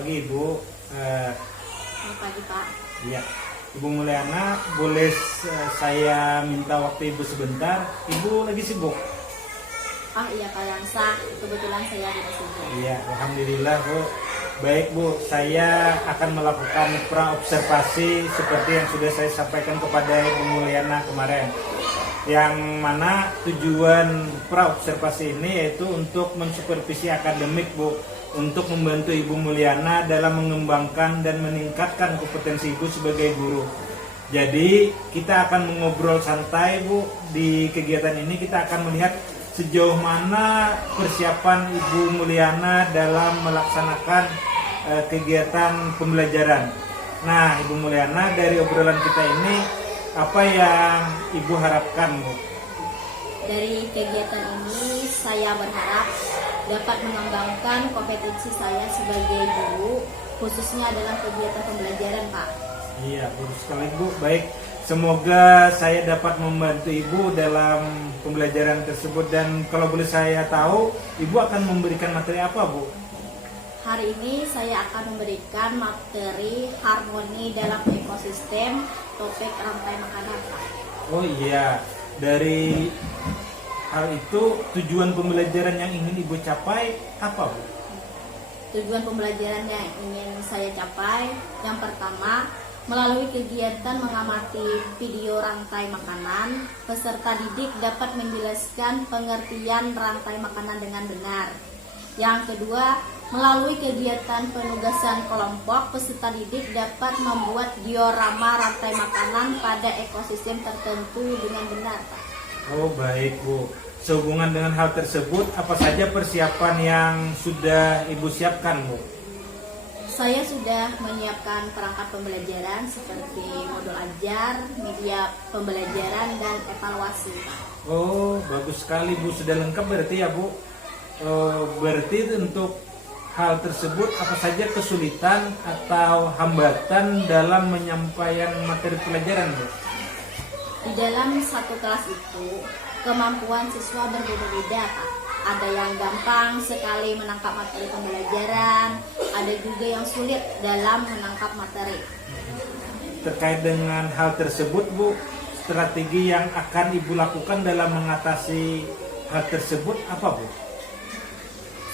pagi Ibu. Selamat pagi Pak. Ya, Ibu Mulyana, boleh saya minta waktu Ibu sebentar? Ibu lagi sibuk? Iya Pak Yansa, kebetulan saya tidak sibuk. Iya, alhamdulillah Bu. Baik Bu, saya akan melakukan praobservasi seperti yang sudah saya sampaikan kepada Ibu Mulyana kemarin. Yang mana tujuan praobservasi ini yaitu untuk mensupervisi akademik Bu, untuk membantu Ibu Mulyana dalam mengembangkan dan meningkatkan kompetensi Ibu sebagai guru. Jadi kita akan mengobrol santai Bu. Di kegiatan ini kita akan melihat sejauh mana persiapan Ibu Mulyana dalam melaksanakan kegiatan pembelajaran. Nah Ibu Mulyana, dari obrolan kita ini apa yang Ibu harapkan Bu? Dari kegiatan ini saya berharap dapat mengembangkan kompetensi saya sebagai guru, khususnya dalam kegiatan pembelajaran Pak. Iya, bagus sekali Bu. Baik, semoga saya dapat membantu Ibu dalam pembelajaran tersebut. Dan kalau boleh saya tahu, Ibu akan memberikan materi apa Bu? Hari ini saya akan memberikan materi harmoni dalam ekosistem, topik rantai makanan Pak. Oh iya, dari hal itu tujuan pembelajaran yang ingin Ibu capai apa Bu? Tujuan pembelajaran yang ingin saya capai, yang pertama, melalui kegiatan mengamati video rantai makanan, peserta didik dapat menjelaskan pengertian rantai makanan dengan benar. Yang kedua, melalui kegiatan penugasan kelompok, peserta didik dapat membuat diorama rantai makanan pada ekosistem tertentu dengan benar, Pak. Oh baik Bu. Sehubungan dengan hal tersebut, apa saja persiapan yang sudah Ibu siapkan Bu? Saya sudah menyiapkan perangkat pembelajaran seperti modul ajar, media pembelajaran, dan evaluasi, Pak. Oh bagus sekali Bu, sudah lengkap berarti ya Bu. Berarti untuk hal tersebut apa saja kesulitan atau hambatan dalam menyampaikan materi pelajaran Bu? Di dalam satu kelas itu, kemampuan siswa berbeda-beda, Pak. Ada yang gampang sekali menangkap materi pembelajaran, ada juga yang sulit dalam menangkap materi. Terkait dengan hal tersebut Bu, strategi yang akan Ibu lakukan dalam mengatasi hal tersebut apa Bu?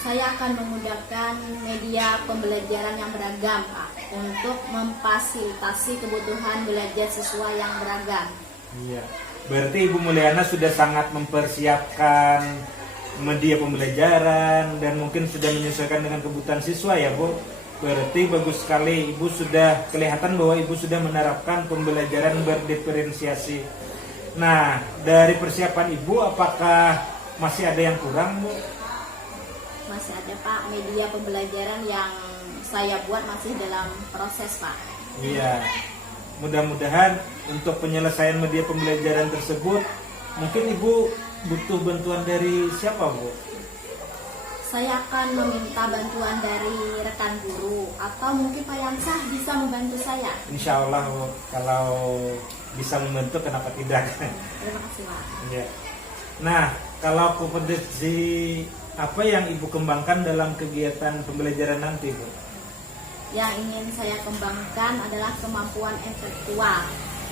Saya akan menggunakan media pembelajaran yang beragam, Pak, untuk memfasilitasi kebutuhan belajar siswa yang beragam. Iya, berarti Ibu Mulyana sudah sangat mempersiapkan media pembelajaran dan mungkin sudah menyesuaikan dengan kebutuhan siswa ya Bu. Berarti bagus sekali, Ibu sudah kelihatan bahwa Ibu sudah menerapkan pembelajaran berdiferensiasi. Nah, dari persiapan Ibu apakah masih ada yang kurang Bu? Masih ada Pak, media pembelajaran yang saya buat masih dalam proses Pak. Iya, mudah-mudahan untuk penyelesaian media pembelajaran tersebut mungkin Ibu butuh bantuan dari siapa Bu? Saya akan meminta bantuan dari rekan guru atau mungkin Pak Yansah bisa membantu saya. Insya Allah Bu, kalau bisa membantu kenapa tidak? Terima kasih Pak. Iya. Nah, kalau kompetensi apa yang Ibu kembangkan dalam kegiatan pembelajaran nanti Bu? Yang ingin saya kembangkan adalah kemampuan intelektual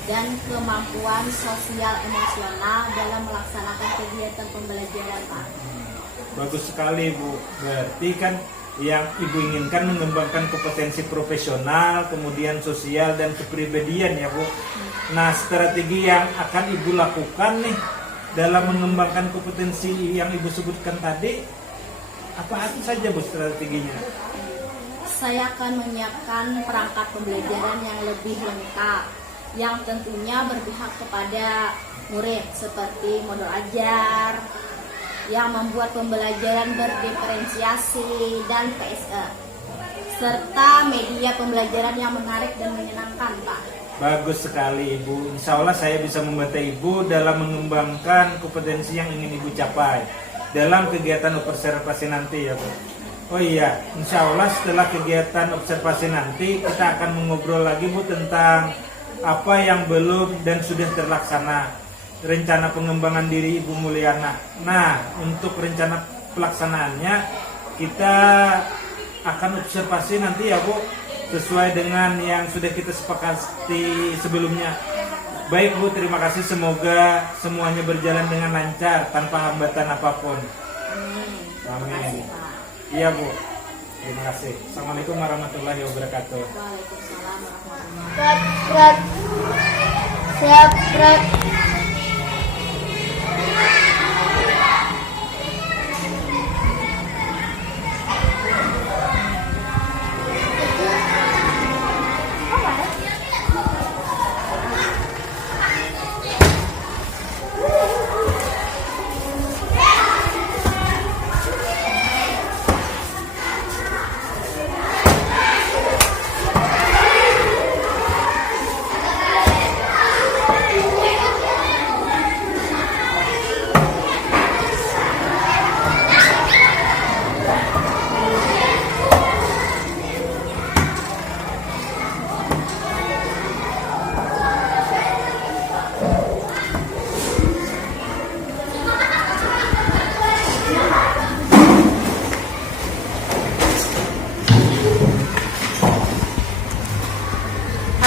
dan kemampuan sosial emosional dalam melaksanakan kegiatan pembelajaran Pak. Bagus sekali Bu. Berarti kan yang Ibu inginkan mengembangkan kompetensi profesional, kemudian sosial dan kepribadian ya Bu. Nah, strategi yang akan Ibu lakukan nih dalam mengembangkan kompetensi yang Ibu sebutkan tadi, apa saja Bu strateginya? Saya akan menyiapkan perangkat pembelajaran yang lebih lengkap, yang tentunya berpihak kepada murid seperti modul ajar, yang membuat pembelajaran berdiferensiasi dan PSE, serta media pembelajaran yang menarik dan menyenangkan Pak. Bagus sekali Ibu. Insya Allah saya bisa membantu Ibu dalam mengembangkan kompetensi yang ingin Ibu capai dalam kegiatan observasi nanti ya Bu. Oh iya, insya Allah setelah kegiatan observasi nanti kita akan mengobrol lagi Bu tentang apa yang belum dan sudah terlaksana, rencana pengembangan diri Ibu Mulyana. Nah, untuk rencana pelaksanaannya kita akan observasi nanti ya Bu, sesuai dengan yang sudah kita sepakati sebelumnya. Baik Bu, terima kasih, semoga semuanya berjalan dengan lancar tanpa hambatan apapun. Terima kasih, Amin. Pak. Iya Bu, terima kasih. Assalamualaikum warahmatullahi wabarakatuh. Waalaikumsalam warahmatullahi Berat, berat. Siap, berat.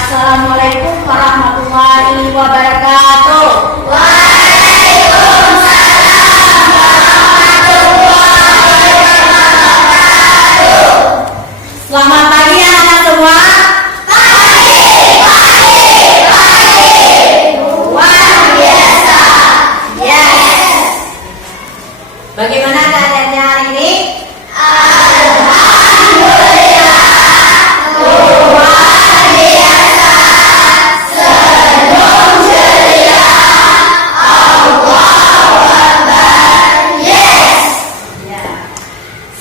Assalamualaikum warahmatullahi wabarakatuh. Selamat pagi anak-anak semua. Luar biasa. Yes. Bagaimana keadaannya hari ini?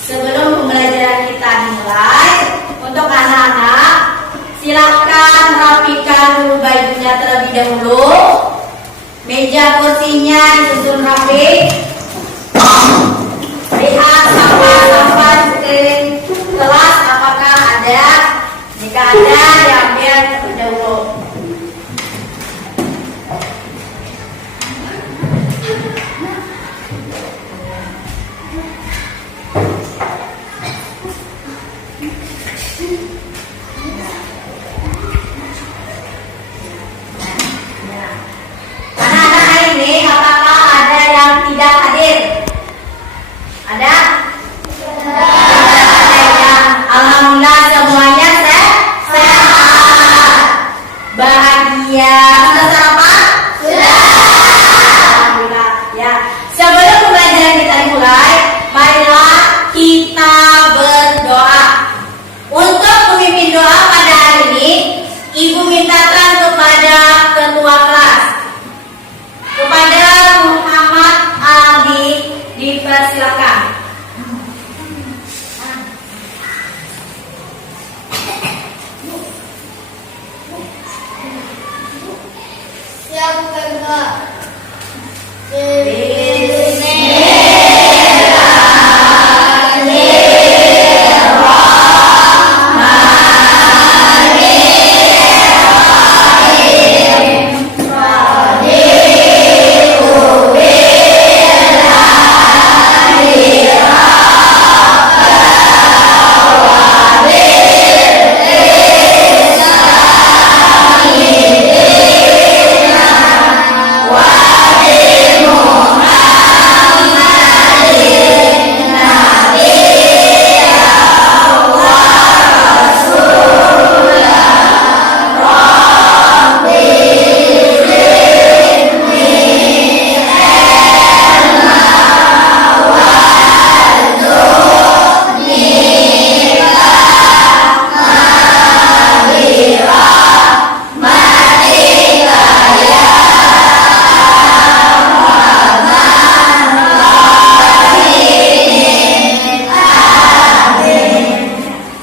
Sebelum pembelajaran kita dimulai, untuk anak-anak silakan rapikan dulu bajunya terlebih dahulu. Meja kursinya disusun rapi. Lihat sampah-sampah di sekeliling kelas apakah ada. Jika ada, diambil terlebih dahulu. Anak-anak hari ini apakah ada yang tidak hadir? Ada? Ya. Alhamdulillah semuanya sehat, bahagia. Sudah sarapan? Sudah. Alhamdulillah. Ya. Sebelum pembelajaran kita dimulai, marilah kita berdoa. Untuk pemimpin doa pada hari ini, Ibu mintakan kepada ketua kelas, kepada Muhammad Aldi, dipersilakan. Siap, Kak.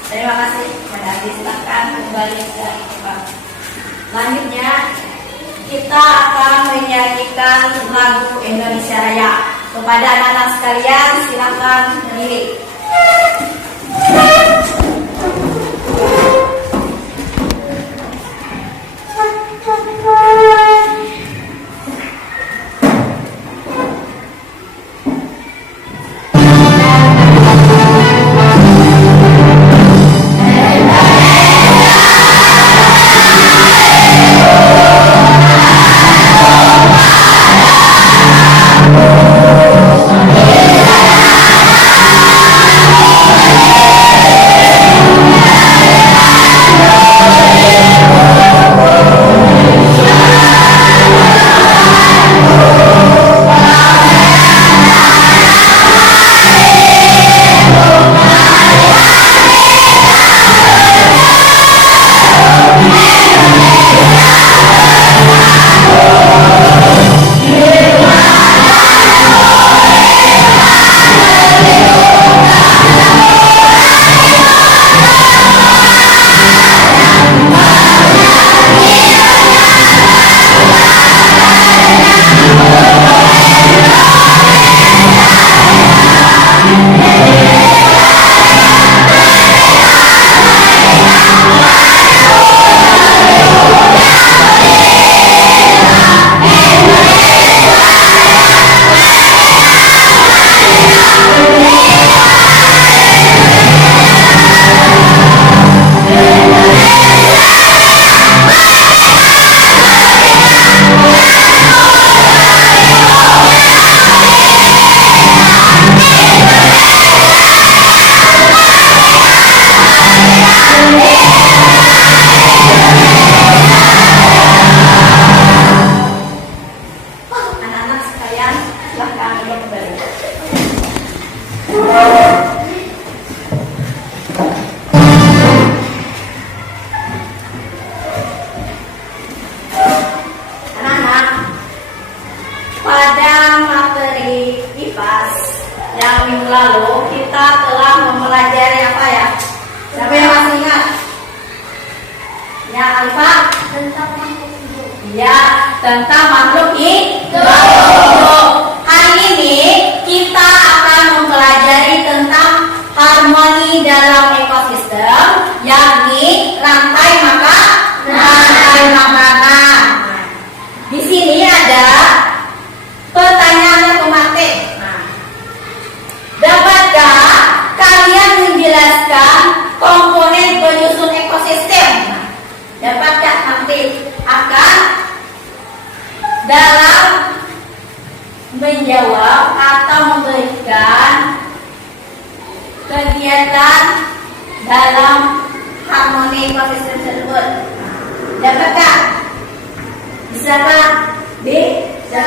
Terima kasih. Silakan kembali ke tempat. Selanjutnya kita akan menyanyikan lagu Indonesia Raya. Kepada anak-anak sekalian, silakan berdiri. lalu kita telah mempelajari apa ya? Siapa yang masih ingat? Ya, Alfa? Tentang makhluk hidup. Ya, tentang makhluk hidup. Hari ini kita akan mempelajari tentang harmoni dalam ekosistem, yakni rantai makanan. Di sini ada pertanyaan otomatis. Dapatkah kalian menjelaskan komponen penyusun ekosistem? Dapatkah nanti akan dalam menjawab atau memberikan kegiatan dalam harmoni ekosistem tersebut? Dapatkah? Bisakah? Bisa.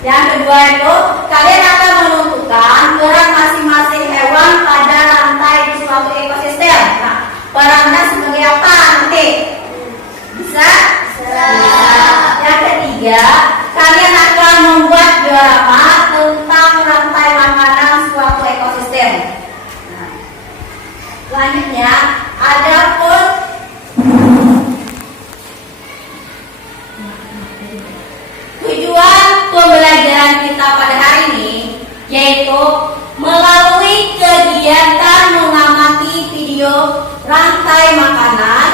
Yang kedua itu, kalian akan menentukan peran masing-masing hewan pada rantai di suatu ekosistem. Nah, perannya sebagai apa nanti? Bisa? Yang ketiga, kalian akan membuat diorama tentang rantai makanan suatu ekosistem. Nah, selanjutnya, ada pun tujuan pembelajaran kita pada hari ini yaitu melalui kegiatan mengamati video rantai makanan,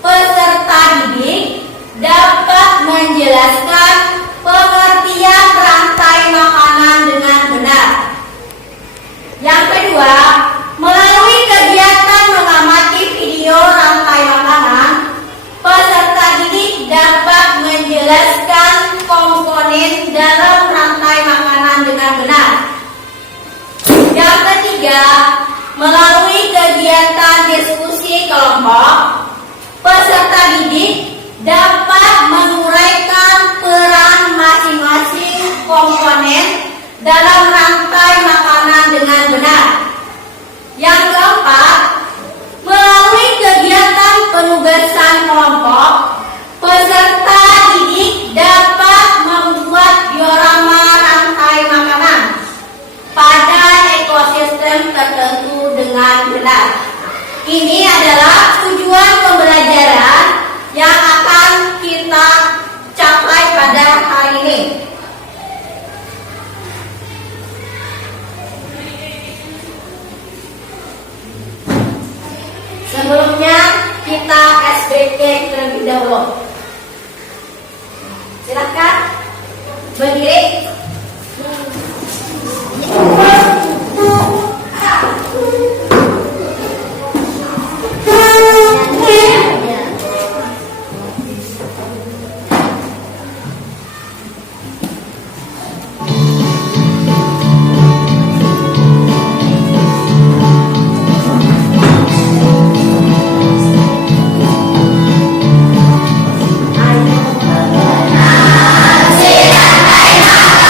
peserta didik dapat menjelaskan pengertian rantai makanan dengan benar. Yang kedua, melalui kegiatan mengamati video rantai makanan, peserta didik dapat menjelaskan komponen dalam rantai makanan dengan benar. Yang ketiga, melalui kegiatan diskusi kelompok, peserta didik dapat menguraikan peran masing-masing komponen dalam rantai makanan dengan benar. Yang keempat, melalui kegiatan penugasan kelompok, peserta didik dapat membuat diorama rantai makanan pada ekosistem tertentu dengan benar. Ini adalah tujuan pembelajaran yang akan kita capai pada hari ini. Sebelumnya kita SBK terlebih dahulu. Silakan berdiri. Ayo mengenal si rantai makanan.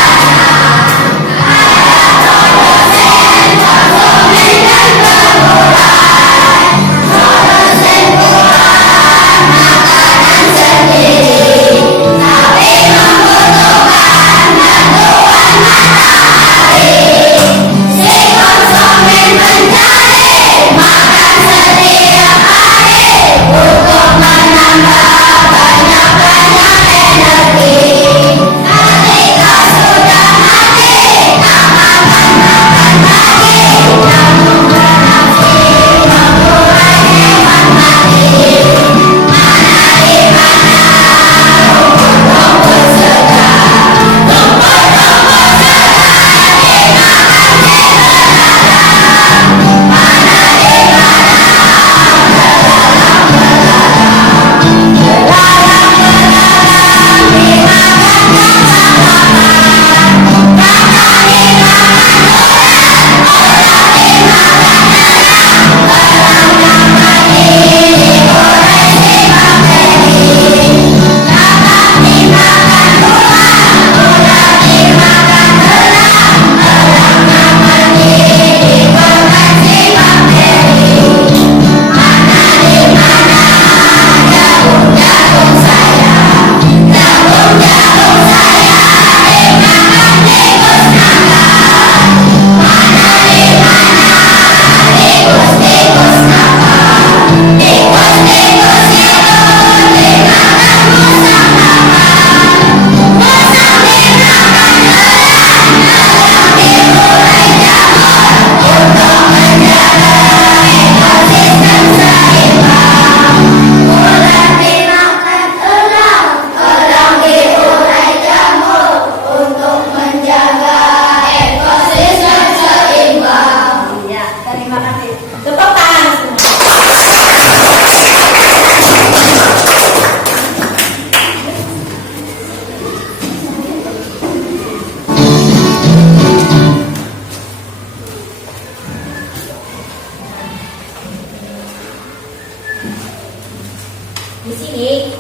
Di sini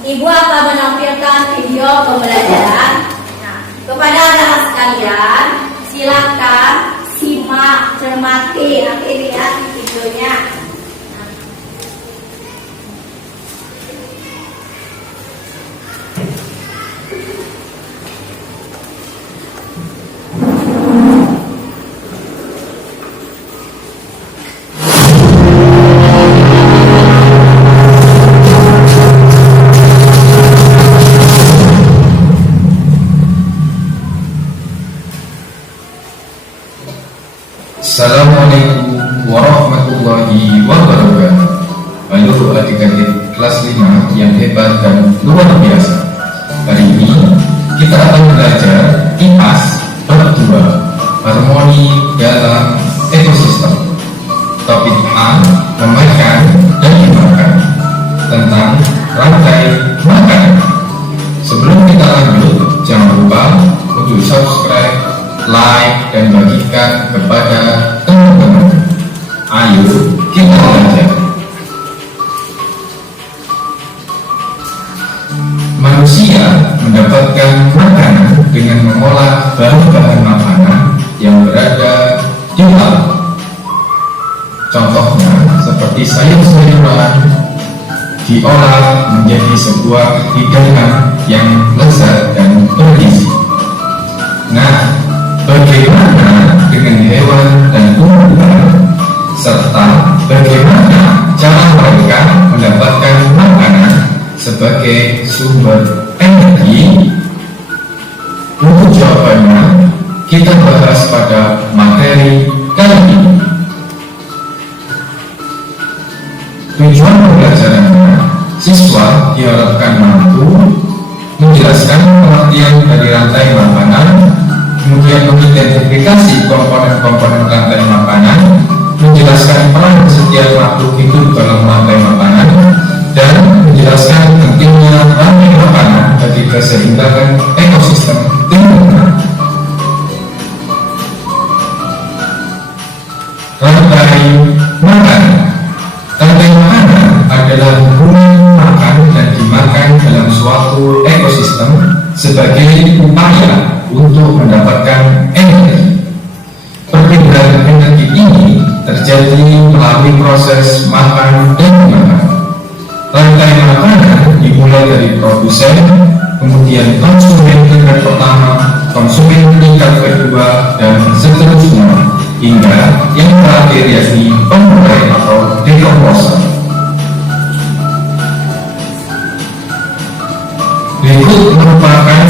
Ibu akan menampilkan video pembelajaran. Nah, kepada anak-anak sekalian, silakan simak, cermati, nanti lihat videonya. Assalamualaikum warahmatullahi wabarakatuh. Halo adik-adik kelas 5 yang hebat dan luar biasa. Hari ini kita akan belajar IPAS bab 2, harmoni dalam ekosistem. Topik A, memakan dan dimakan, tentang rantai makanan. Sebelum kita lanjut, jangan lupa untuk subscribe, like, dan bagikan kepada teman-teman. Ayo kita belajar. Manusia mendapatkan makanan dengan mengolah bahan-bahan makanan yang berada di alam. Contohnya seperti sayur-sayuran diolah menjadi sebuah hidangan yang lezat dan bergizi. Nah, bagaimana dengan hewan dan tumbuhan, serta bagaimana cara mereka mendapatkan makanan sebagai sumber energi? Untuk jawabannya, kita bahas pada materi kali ini. Tujuan pembelajarannya, siswa diharapkan mampu menjelaskan pengertian dari rantai makanan, kemudian mengidentifikasi komponen-komponen rantai makanan, menjelaskan peran setiap makhluk hidup dalam rantai makanan, dan menjelaskan pentingnya rantai makanan bagi keseimbangan ekosistem lingkungan. Rantai makanan. Rantai makanan adalah hubungan makan dan dimakan dalam suatu ekosistem sebagai upaya untuk mendapatkan energi. Perpindahan energi ini terjadi melalui proses makan dan dimakan. Rantai makanan dimulai dari produsen, kemudian konsumen tingkat pertama, konsumen tingkat kedua, dan seterusnya hingga yang terakhir yakni pemulai atau dekomposer. Berikut merupakan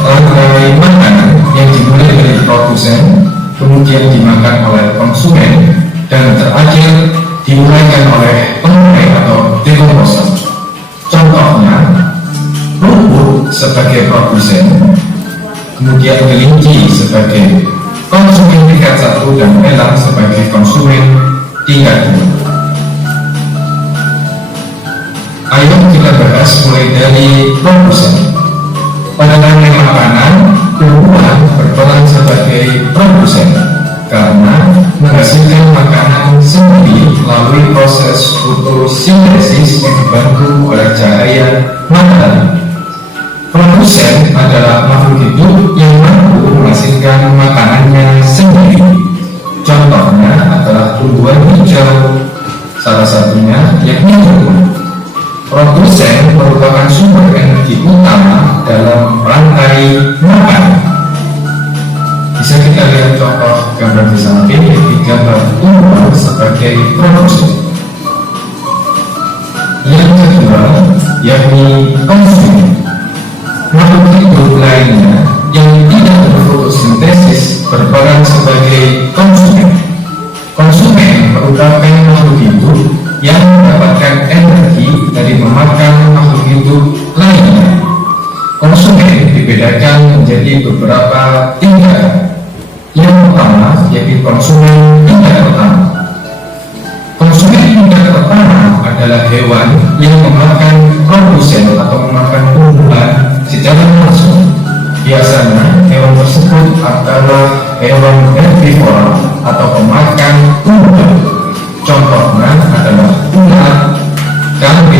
rantai makanan yang dimulai dari produsen, kemudian dimakan oleh konsumen, dan terakhir diuraikan oleh pemulai atau dekomposer. Contohnya, rumput sebagai produsen, kemudian kelinci sebagai konsumen tingkat 1 dan elang sebagai konsumen tingkat 2. Ayo kita bahas mulai dari produsen. Pada rantai makanan, tumbuhan berperan sebagai produsen karena menghasilkan makanan sendiri melalui proses fotosintesis yang dibantu oleh cahaya matahari. Produsen adalah makhluk hidup yang mampu menghasilkan makanannya sendiri. Contohnya adalah tumbuhan hijau, salah satunya yakni tumbuhan. Produsen merupakan sumber energi utama dalam rantai makanan. Bisa kita lihat contoh gambar di samping, yaitu gambar tumbuhan sebagai produsen. Yang kedua yakni konsumen. Makhluk hidup lainnya yang tidak berfotosintesis berperan sebagai konsumen. Konsumen merupakan makhluk hidup yang mendapatkan energi dari memakan makhluk hidup lainnya. Konsumen dibedakan menjadi beberapa tingkatan. Yang pertama yaitu konsumen tingkat pertama. Konsumen tingkat pertama adalah hewan yang memakan produsen atau memakan tumbuhan secara langsung. Biasanya hewan tersebut adalah hewan herbivora atau pemakan tumbuhan. Contohnya adalah ular, kambing,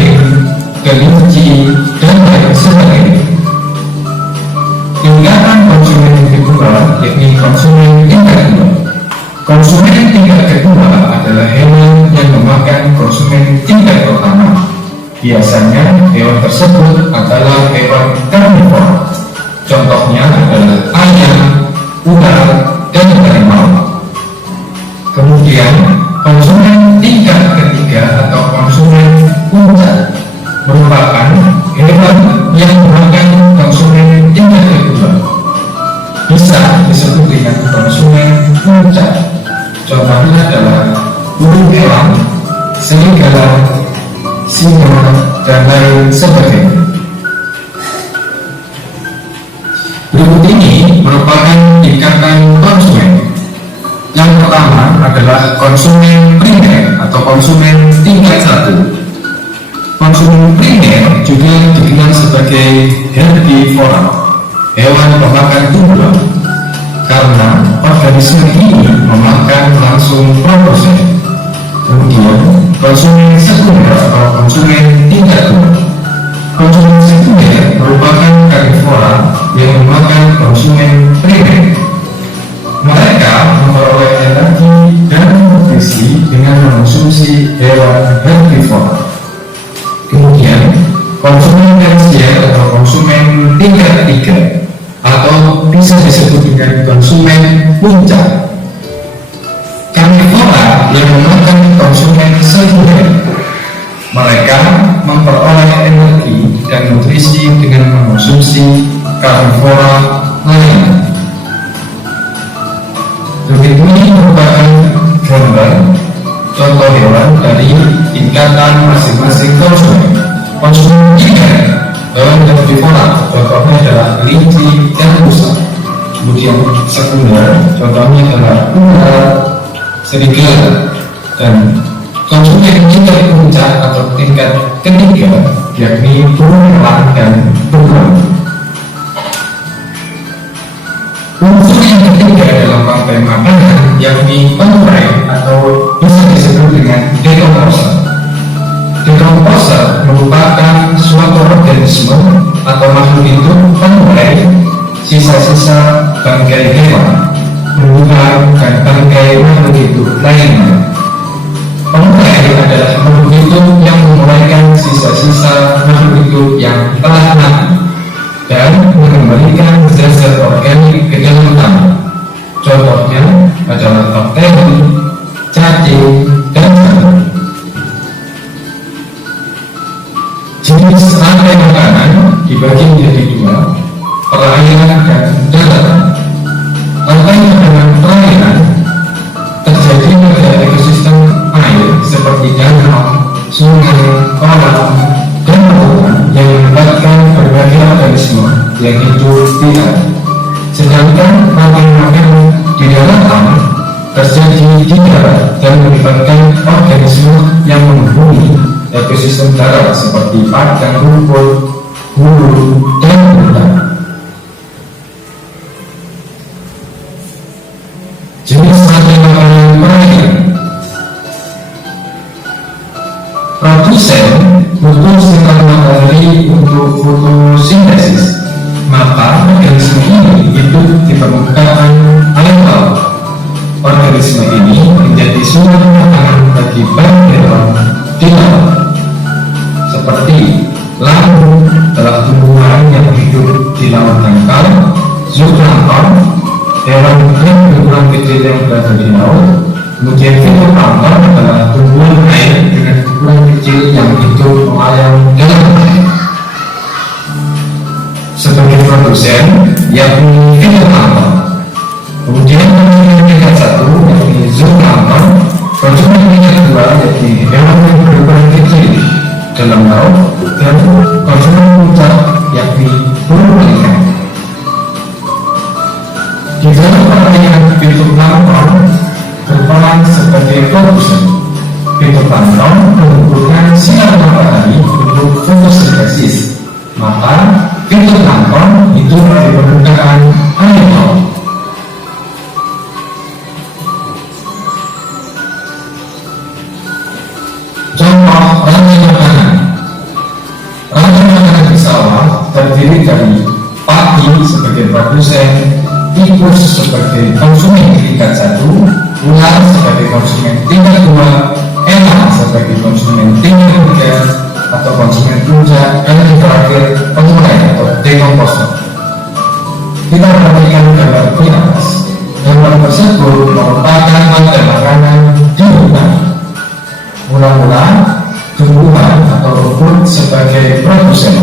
adalah hewan yang memakan konsumen tingkat pertama. Biasanya hewan tersebut adalah hewan karnivora. Contohnya adalah ayam, ular, dan harimau. Kemudian konsumen tingkat ketiga atau konsumen puncak merupakan hewan yang memakan konsumen tingkat kedua. Bisa disebut dengan konsumen puncak. Contohnya adalah burung elang, serigala, singa, dan lain sebagainya. Berikut ini merupakan tingkatan konsumen. Yang pertama adalah konsumen primer atau konsumen tingkat 1. Konsumen primer juga dikenal sebagai herbivora, hewan pemakan tumbuhan, karena organisme ini memakan langsung produsen. Kemudian konsumen sekunder atau konsumen tingkat 2. Konsumen sekunder merupakan karnivora yang memakan konsumen primer. Mereka memperoleh energi dan nutrisi dengan mengonsumsi hewan herbivora. Kemudian konsumen tersier atau konsumen tingkat 3 atau bisa disebut dengan konsumen puncak. Karnivora yang memakan konsumen sekunder. Mereka memperoleh energi dan nutrisi dengan mengonsumsi karnivora lainnya. Berikut ini merupakan gambar contoh hewan dari tingkatan masing-masing konsumen. Konsumen primer, hewan herbivora, contohnya adalah kelinci dan rusa. Kemudian sekunder, contohnya adalah ular, serigala, dan konsumen tingkat puncak atau tingkat ketiga yakni burung elang dan burung. Unsur yang ketiga dalam rantai makanan yakni pengurai atau bisa disebut dengan decomposer. Decomposer merupakan suatu organisme atau makhluk hidup pengurai sisa-sisa bangkai hewan, tumbuhan, dan bangkai makhluk hidup lainnya. Pengurai adalah makhluk hidup yang menguraikan sisa-sisa makhluk hidup yang telah mati dan mengembalikan zat-zat organik ke dalam tanah. Contohnya adalah bakteri, cacing, dan jamur. Jenis rantai makanan dibagi menjadi 2, perairan dan daratan. Rantai makanan perairan terjadi pada ekosistem air seperti danau, sungai, kolam, dan lautan yang melibatkan berbagai organisme yang hidup di air. Sedangkan rantai makanan di daratan terjadi di darat dan melibatkan organisme yang menghuni ekosistem darat seperti padang rumput, burung, dan udang. Jenis rantai makanan perairan. Produsen butuh sinar matahari untuk fotosintesis, maka organisme ini hidup di permukaan air laut. Organisme ini menjadi sumber makanan bagi banyak hewan di laut, seperti lampu, telah tumbuhan yang hidup di laut dangkal, zooplankton, hewan yang berukuran kecil yang berada di laut. Kemudian fitoplankton adalah tumbuhan air dengan ukuran kecil yang hidup melayang dalam air. Sebagai produsen yakni fitoplankton. Kemudian konsumen tingkat 1 yakni zooplankton. Konsumen tingkat 2 yakni hewan yang berukuran kecil dalam laut, dan konsumen puncak yakni burung ikan. Di dalam pertanian fitoplankton berperan sebagai produsen. Fitoplankton mengumpulkan sinar matahari untuk fotosintesis, maka fitoplankton hidup di permukaan air laut. Contoh rantai makanan. Rantai makanan di sawah terdiri dari padi sebagai produsen, tikus sebagai konsumen tingkat 1, ular sebagai konsumen tingkat 2, elang sebagai konsumen tingkat 3, atau konsumen puncak, dan yang terakhir pengurai atau dekomposer. Kita perhatikan gambar di atas. Gambar tersebut merupakan rantai makanan di hutan. Mula-mula tumbuhan atau rumput sebagai produsen,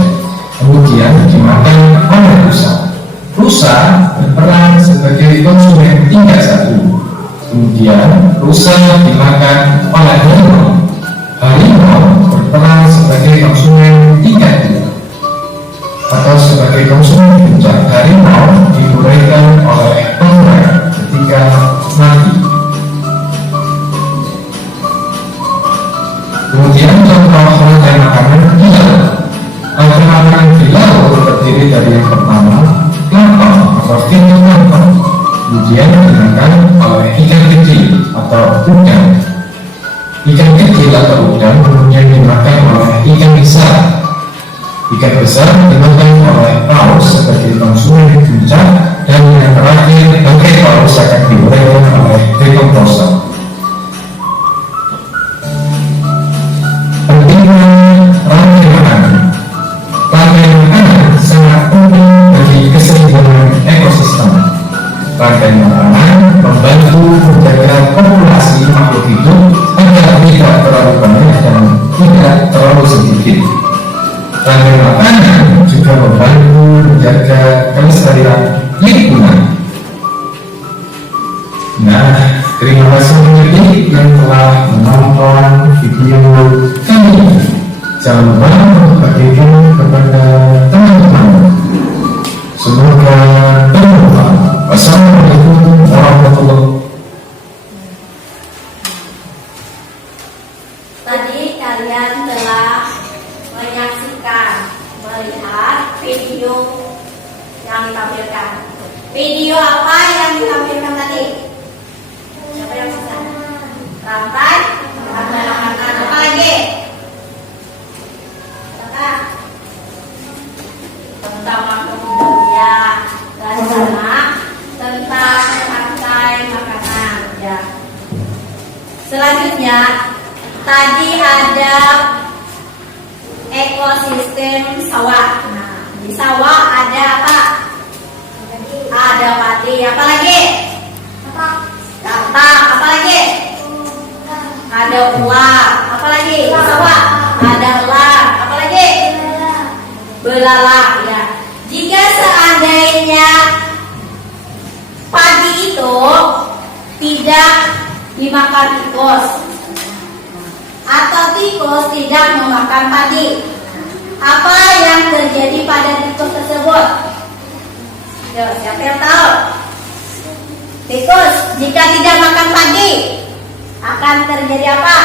kemudian dimakan oleh rusa. Rusa berperan sebagai konsumen tingkat 1, kemudian rusa dimakan oleh harimau. Harimau berperan sebagai konsumen tingkat 2 atau sebagai konsumen puncak. Harimau diuraikan oleh pengurai ketika mati. Kemudian contoh rantai makanan di laut. Rantai makanan di laut terdiri dari yang pertama plankton atau fitoplankton, kemudian dimakan oleh ikan kecil atau udang. Ikan kecil atau udang kemudian dimakan oleh ikan besar. Ikan besar dimakan oleh paus sebagai konsumen puncak, dan yang terakhir bangkai paus akan diuraikan oleh dekomposer. Pentingnya rantai makanan. Rantai makanan sangat penting bagi keseimbangan ekosistem. Rantai makanan membantu menjaga populasi makhluk hidup agar tidak terlalu banyak dan tidak terlalu sedikit. Rantai makanan juga membantu menjaga kelestarian lingkungan. Nah, terima kasih pendidik yang telah menonton video kami. Jangan lupa untuk bagikan kepada teman-teman. Semoga bermanfaat. Wassalamualaikum warahmatullahi wabarakatuh. Tadi kalian telah melihat video yang ditampilkan. Video apa yang ditampilkan tadi? Siapa yang bisa? Rantai makanan. Apa lagi? Tentang manusia dan sama tentang rantai makanan. Ya. Selanjutnya tadi ada ekosistem sawah. Nah, di sawah ada apa? Ada padi. Apa lagi? Katak. Apa lagi? Ada ular. Apa lagi? Di sawah ada ular. Apa lagi? Belalang. Ya. Jika seandainya padi itu tidak dimakan tikus, atau tikus tidak memakan padi, apa yang terjadi pada tikus tersebut? Yo, siapa yang tahu? Tikus jika tidak makan padi akan terjadi apa?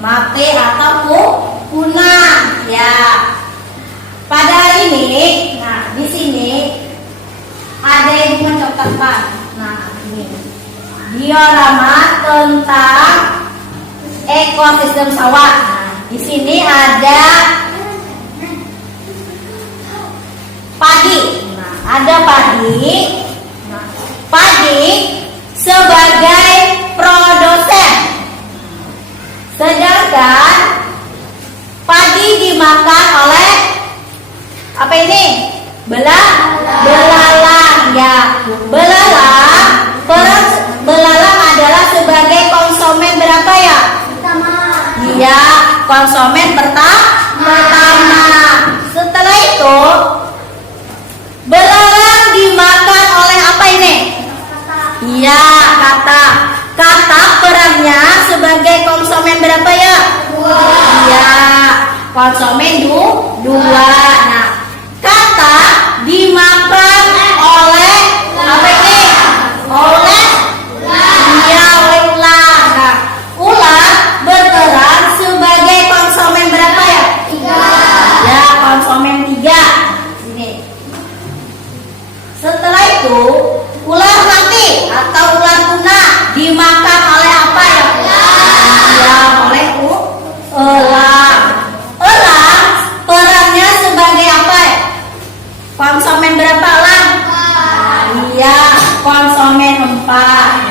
Mati atau punah. Ya. Pada hari ini, nah di sini ada yang mencontohkan. Nah ini diorama tentang ekosistem sawah. Nah, di sini ada padi. Nah, ada padi. Nah, padi sebagai produsen. Sedangkan padi dimakan oleh apa ini? Belalang. Ya, belalang adalah sebagai konsumen berapa ya? Iya, konsumen pertama. Setelah itu belalang dimakan oleh apa ini? Iya, katak. Katak perannya sebagai konsumen berapa ya? Iya, konsumen dua. Nah, katak dimakan oleh apa ini? Oleh ular. Nah, ular berperan sebagai konsumen berapa ya? 3. Ya, konsumen 3. Sini. Setelah itu, ular mati atau ular punah dimakan oleh apa ya? Ya, oleh elang. Elang perannya sebagai apa ya? Konsumen berapa elang? Iya, konsumen 4.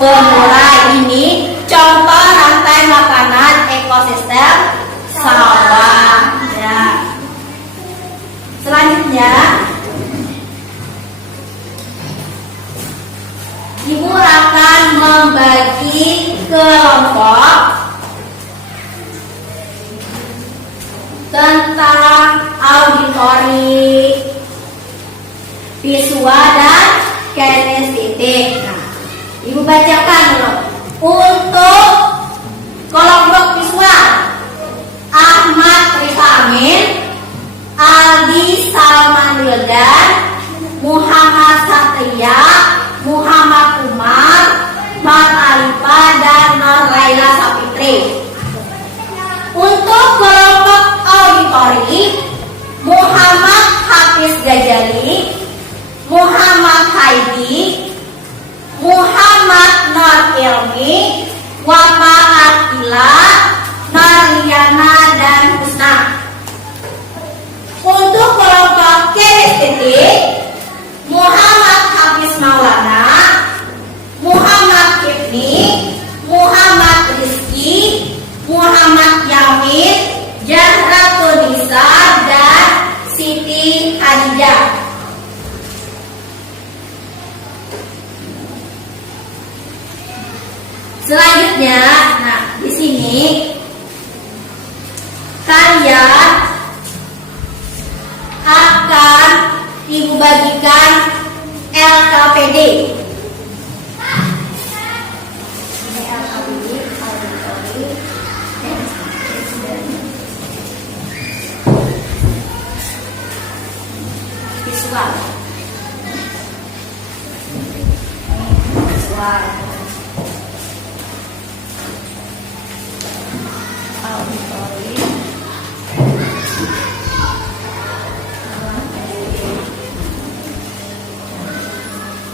pemula. Ini contoh rantai makanan ekosistem sawah. Ya. Selanjutnya, Ibu akan membagi kelompok tentang auditori, visual, dan kinestetik. Nah, Ibu bacakan dulu. Untuk kelompok visual, Ahmad Risa Amin, Aldi Salman Wildan, Muhammad Satria, Muhammad Umar, Mat Alifa, dan Naraila Sapitri. Untuk kelompok auditori, Muhammad Hafiz Gajali, Muhammad Haidi, Muhammad Nur Ilmi, Wafa Akila, Narliana, dan Husna. Untuk kelompok kinestetik, Muhammad Hafiz Maulana, Muhammad Ibni, Muhammad Rizki, Muhammad Yamin, Zahratul Nisa, dan Siti Khadijah. Selanjutnya, nah di sini kalian akan Ibu bagikan LKPD. Ini LKPD, auditori, visual. Auditori,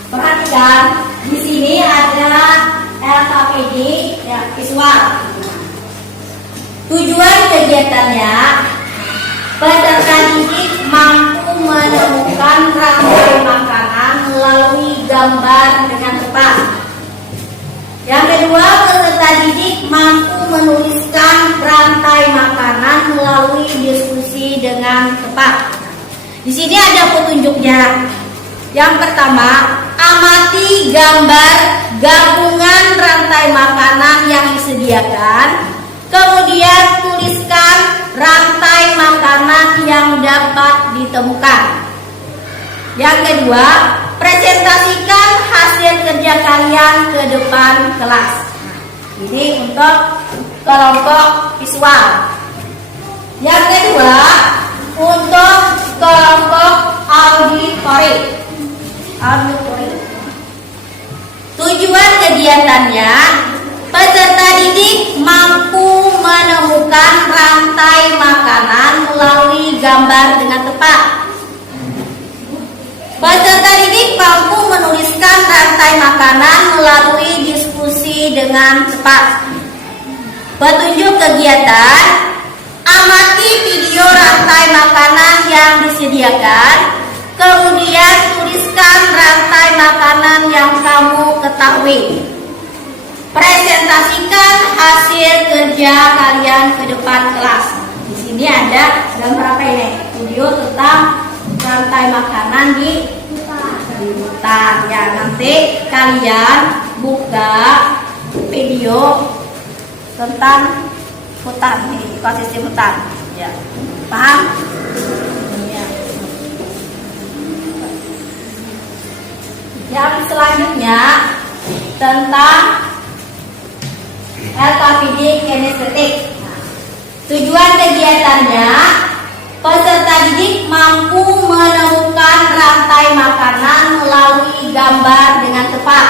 perhatikan di sini ada LKPD ya, visual. Tujuan kegiatannya, peserta didik mampu menemukan rantai makanan melalui gambar dengan tepat. Yang kedua, peserta didik mampu menuliskan rantai makanan melalui diskusi dengan tepat. Di sini ada petunjuknya. Yang pertama, amati gambar gabungan rantai makanan yang disediakan. Kemudian tuliskan rantai makanan yang dapat ditemukan. Yang kedua, presentasikan hasil kerja kalian ke depan kelas. Ini untuk kelompok visual. Yang kedua, untuk kelompok auditori. Tujuan kegiatannya, peserta didik mampu menemukan rantai makanan melalui gambar dengan tepat. Peserta didik mampu menuliskan rantai makanan melalui diskusi dengan cepat. Petunjuk kegiatan, amati video rantai makanan yang disediakan, kemudian tuliskan rantai makanan yang kamu ketahui. Presentasikan hasil kerja kalian ke depan kelas. Di sini ada gambar apa ini? Video tentang rantai makanan di hutan. Ya, nanti kalian buka video tentang hutan, nih, ekosistem hutan. Ya, paham? Ya. Yang selanjutnya tentang LKPD kinestetik. Tujuan kegiatannya, peserta didik mampu menemukan rantai makanan melalui gambar dengan tepat.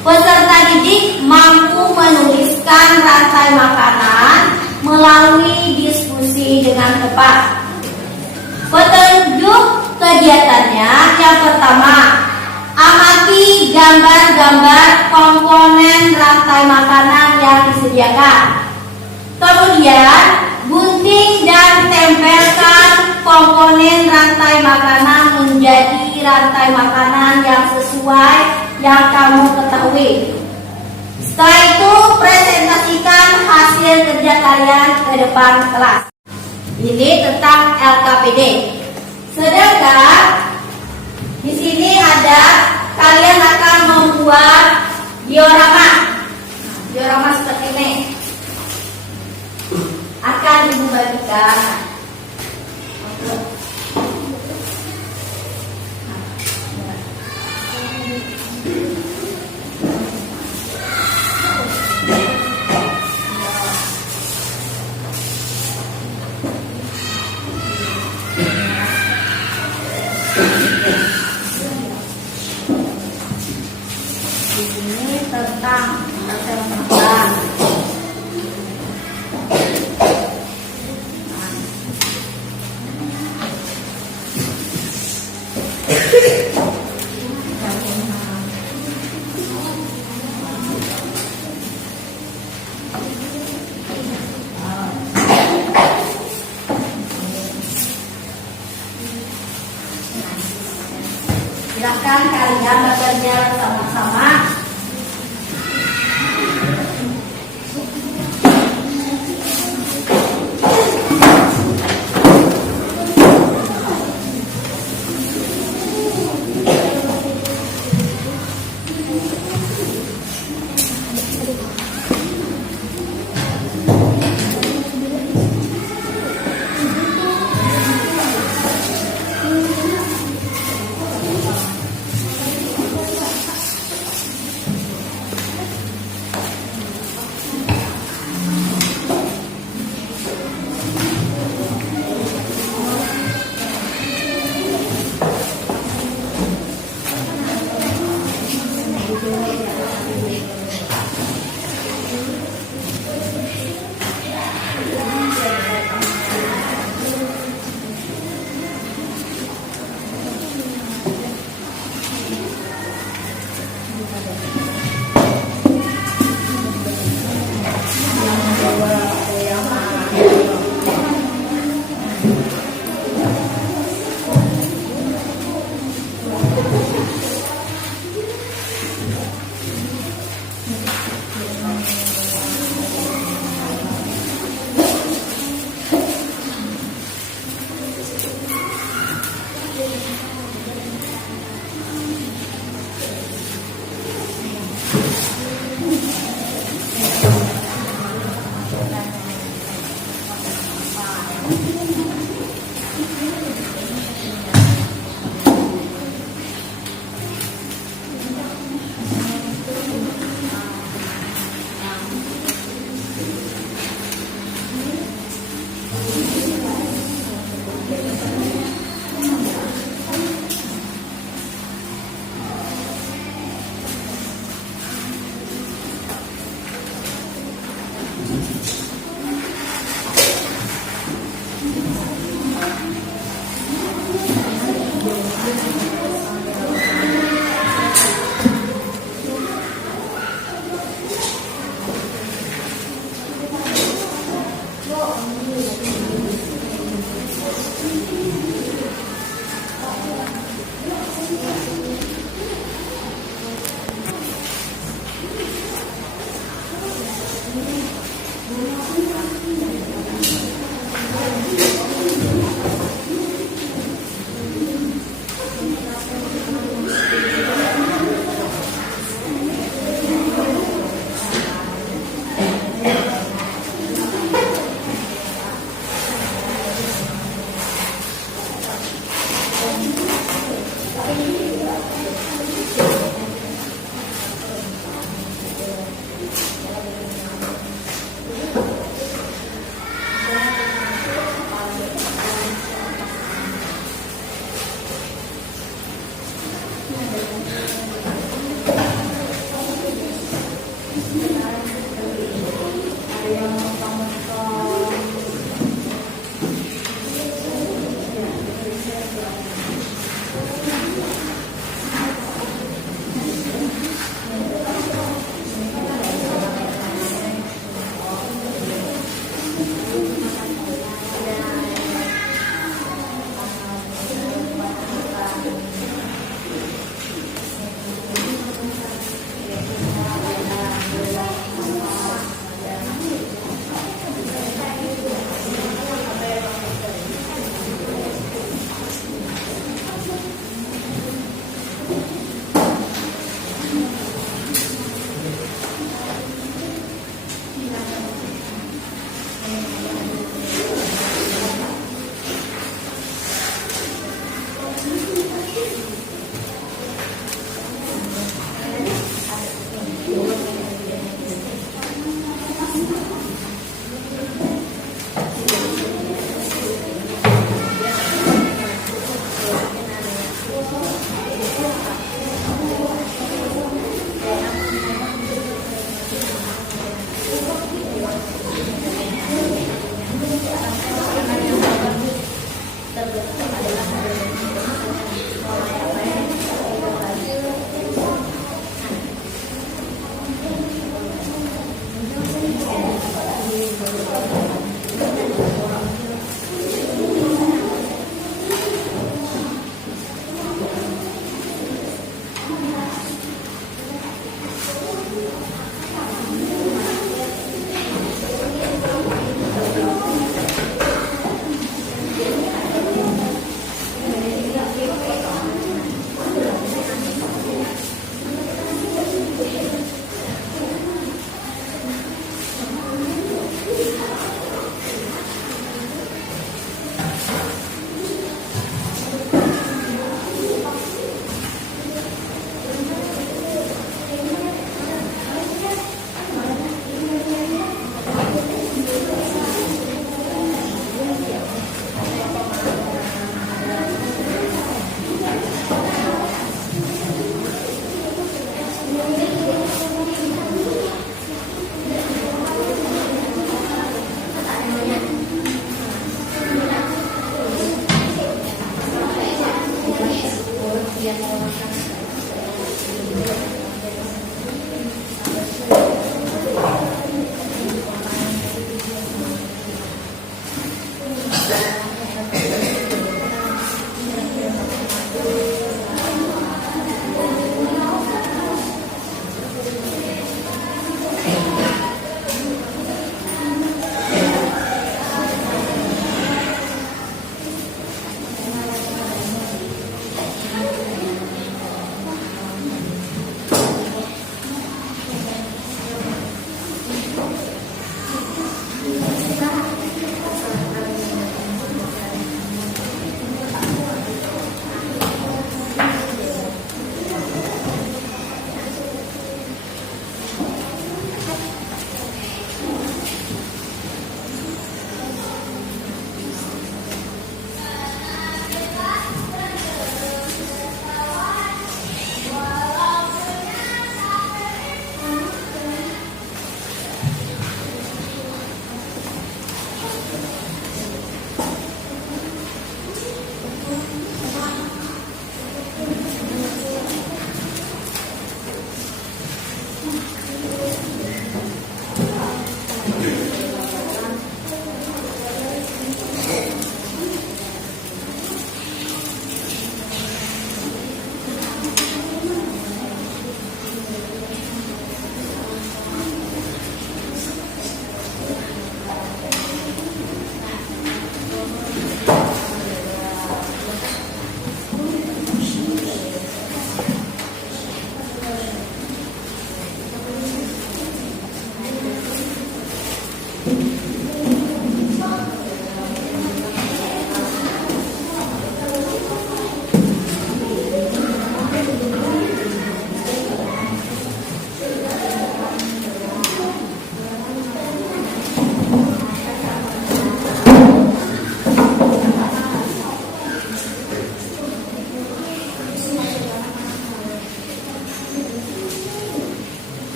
Peserta didik mampu menuliskan rantai makanan melalui diskusi dengan tepat. Petunjuk kegiatannya, yang pertama, amati gambar-gambar komponen rantai makanan yang disediakan. Kemudian, gunting dan tempelkan komponen rantai makanan menjadi rantai makanan yang sesuai yang kamu ketahui. Setelah itu presentasikan hasil kerja kalian ke depan kelas. Ini tentang LKPD. Sedangkan di sini ada kalian akan membuat diorama. Diorama seperti ini akan dibagikan. Ini tentang sel makan. Silakan kalian bekerja sama-sama.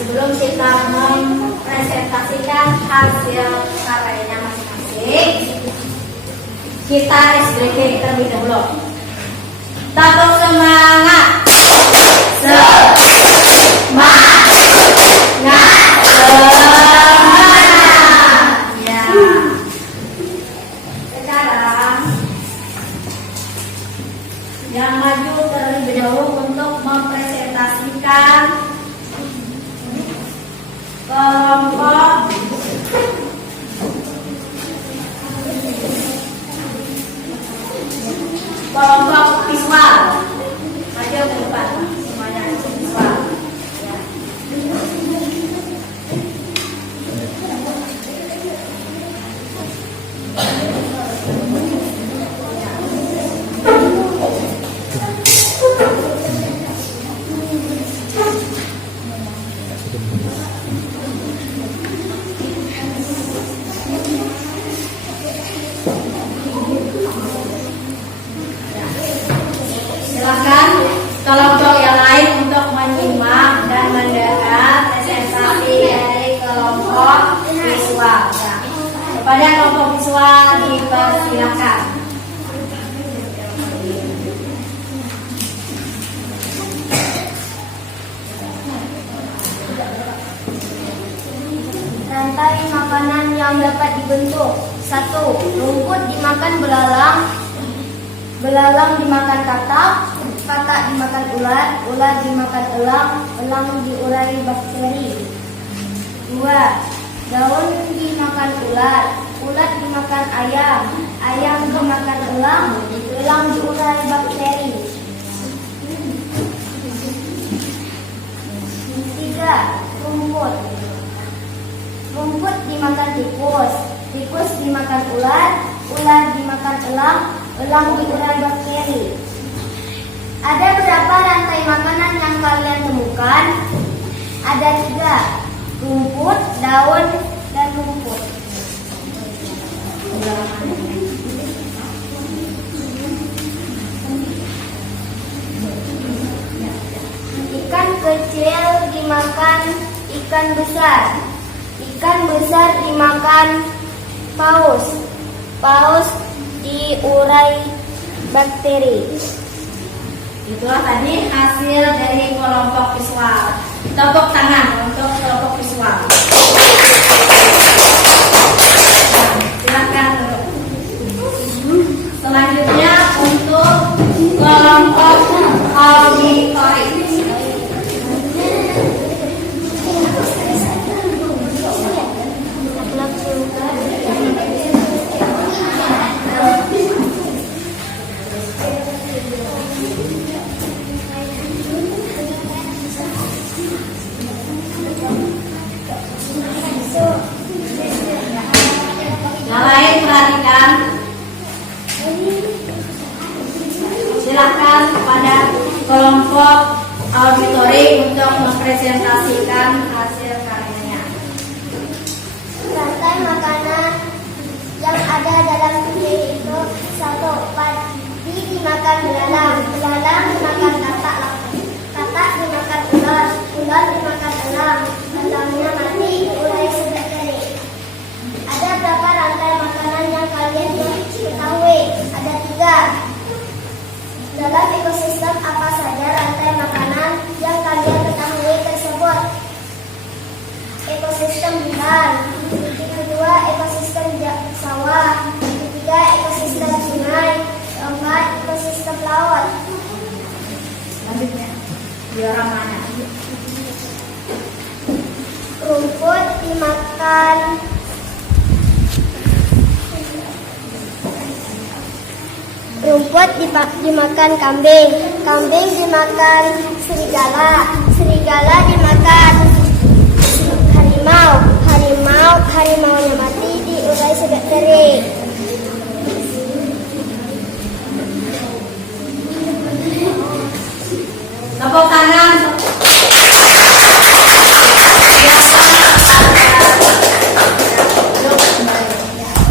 Sebelum kita mempresentasikan hasil karyanya masing-masing, kita SBK terlebih dahulu. Tepuk semangat. Ya. Sekarang yang maju terlebih dahulu untuk mempresentasikan kelompok visual. Maju ke depan semuanya visual. Ya. Silakan kelompok yang lain untuk menyimak dan mendengar presentasi dari kelompok visual. Ya. Kepada kelompok visual dipersilakan. Rantai makanan yang dapat dibentuk. 1. Rumput dimakan belalang. Belalang dimakan katak, katak dimakan ular, ular dimakan elang, elang diurai bakteri. 2. Daun dimakan ular, ular dimakan ayam, ayam dimakan elang, elang diurai bakteri. 3. Rumput. Rumput dimakan tikus, tikus dimakan ular, ular dimakan elang, elang diurai bakteri. Ada berapa rantai makanan yang kalian temukan? Ada 3. Rumput, daun, dan rumput. Ikan kecil dimakan ikan besar. Ikan besar dimakan paus. Paus diurai bakteri. Itulah tadi hasil dari kelompok visual. Tepuk tangan untuk kelompok visual. Silakan. diperhatikan. Silakan kepada kelompok auditori untuk mempresentasikan hasil karyanya. Rantai makanan yang ada dalam video itu: 1. Padi dimakan belalang, belalang dimakan katak, katak dimakan ular, ular dimakan elang, elangnya mati, ular sudah kering. Ada berapa rantai makanan yang kalian ketahui? Ada 3. Dalam ekosistem apa saja rantai makanan yang kalian ketahui tersebut? Ekosistem hutan, kedua ekosistem sawah, ketiga ekosistem sungai, keempat ekosistem laut. Selanjutnya, diorang mana? Rumput dimakan dimakan kambing, kambing dimakan serigala, serigala dimakan harimau, harimaunya mati, diurai sudah kering. Tepuk tangan.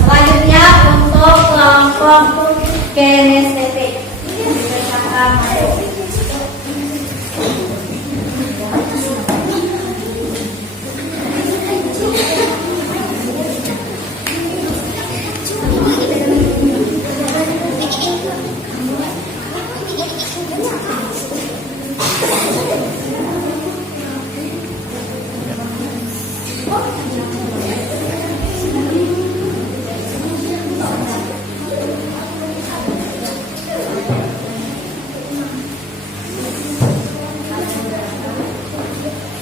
Selanjutnya untuk kelompok kinestetik. Dipersilakan.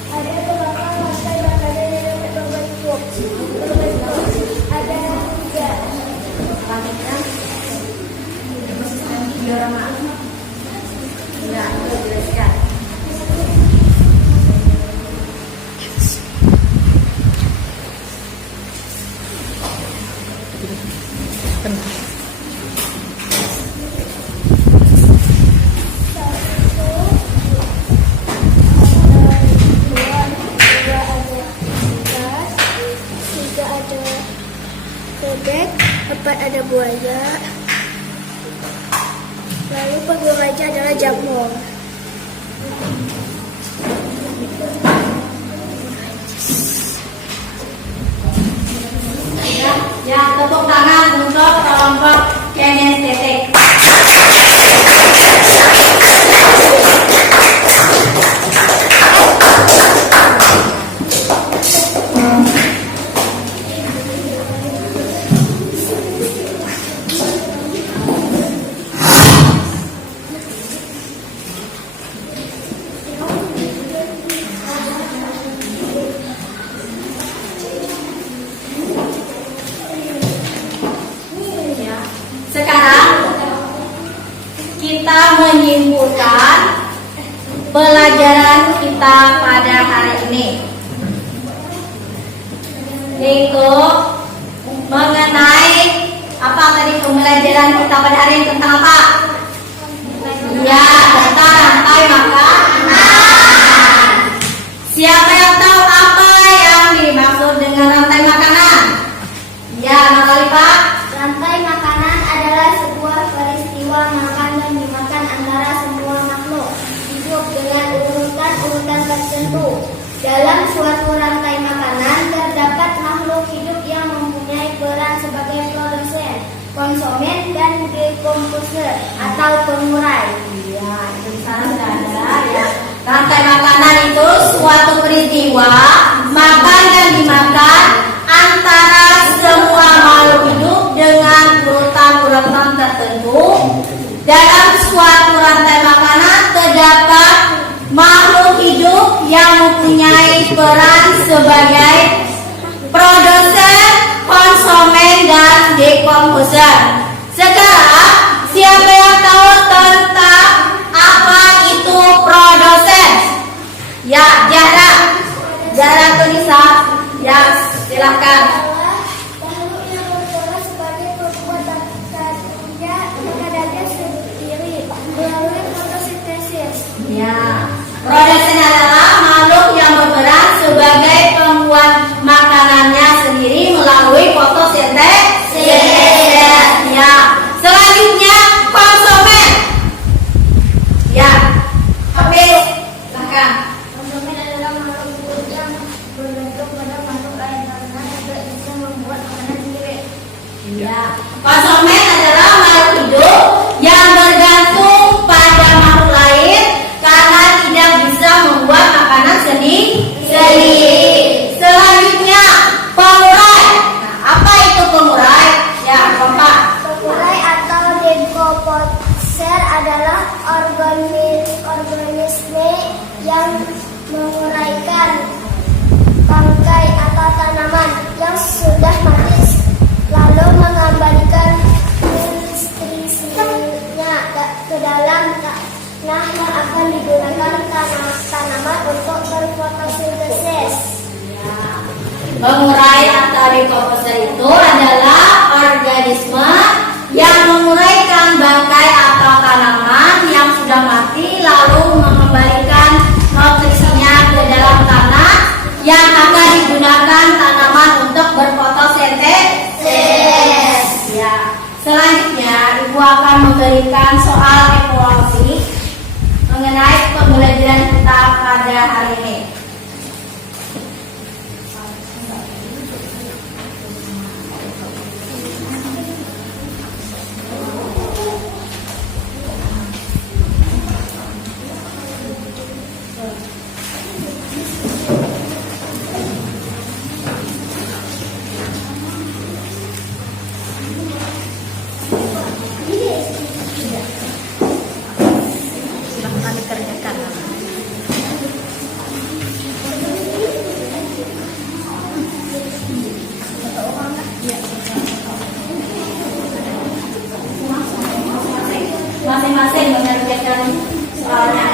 Ada beberapa rantai makanan yang berbentuk. Ada 3. Selanjutnya, diorama. Ya, jelaskan. Bebek, 4 ada buaya, lalu pengguranya adalah jamur. Ya, tepuk tangan untuk kelompok kinestetik. Sekarang kita menyimpulkan pelajaran kita pada hari ini, yaitu mengenai apa tadi pembelajaran kita pada hari ini tentang apa? Ya, tentang rantai makanan. Siapa yang tahu apa yang dimaksud dengan rantai makanan? Ya, Nakali Pak. Rantai makanan adalah sebuah peristiwa makan dan dimakan antara semua makhluk hidup dengan urutan-urutan tertentu. Dalam suatu rantai makanan terdapat makhluk hidup yang mempunyai peran sebagai produsen, konsumen, dan dekomposer atau pengurai. Ya, itu di sana sudah ada ya. Rantai makanan itu suatu peristiwa makan dan dimakan antara semua makhluk hidup dengan urutan-urutan tertentu. Dalam suatu rantai makanan terdapat makhluk hidup yang mempunyai peran sebagai produsen, konsumen, dan dekomposer. Sekarang, siapa yang tahu tentang apa itu produsen? Ya, Zahra Tunisa. Ya, silakan. Makhluk yang berperan sebagai Pengurai atau decomposer itu adalah organisme yang menguraikan bangkai atau tanaman yang sudah mati lalu mengembalikan nutrisinya ke dalam tanah yang akan digunakan tanaman untuk berfotosintesis. Ya. Selanjutnya, Ibu akan memberikan soal evaluasi mengenai pembelajaran kita pada hari ini. Silahkan dikerjakan. Masing-masing mengerjakan soalnya.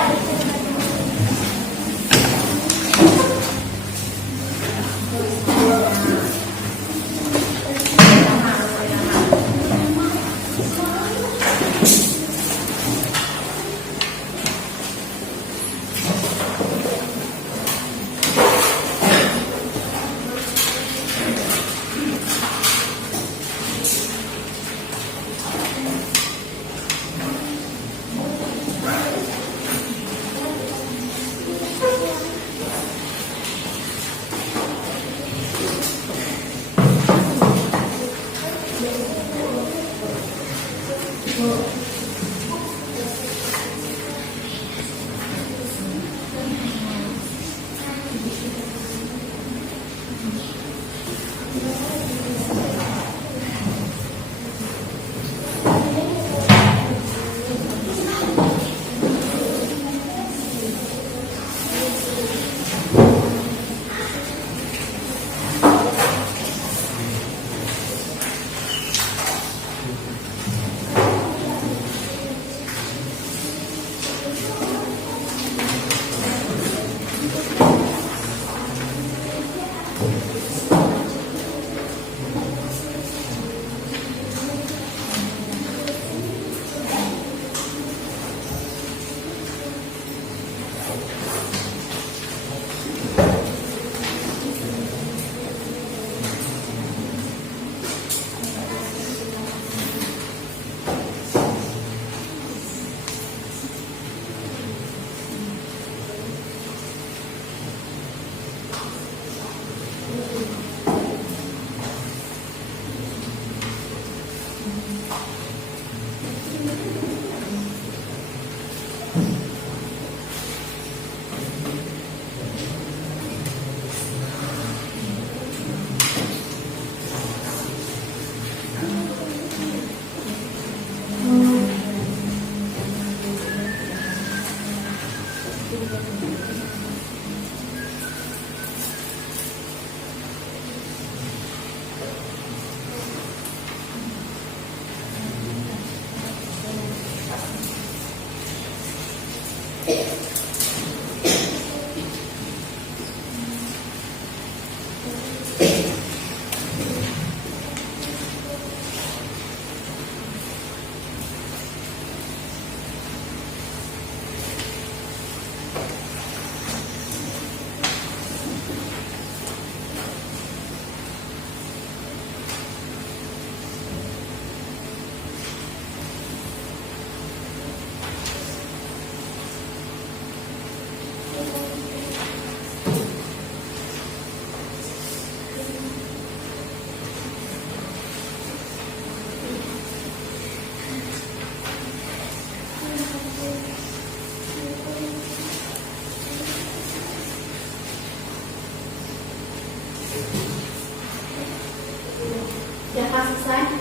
Siapa selesai?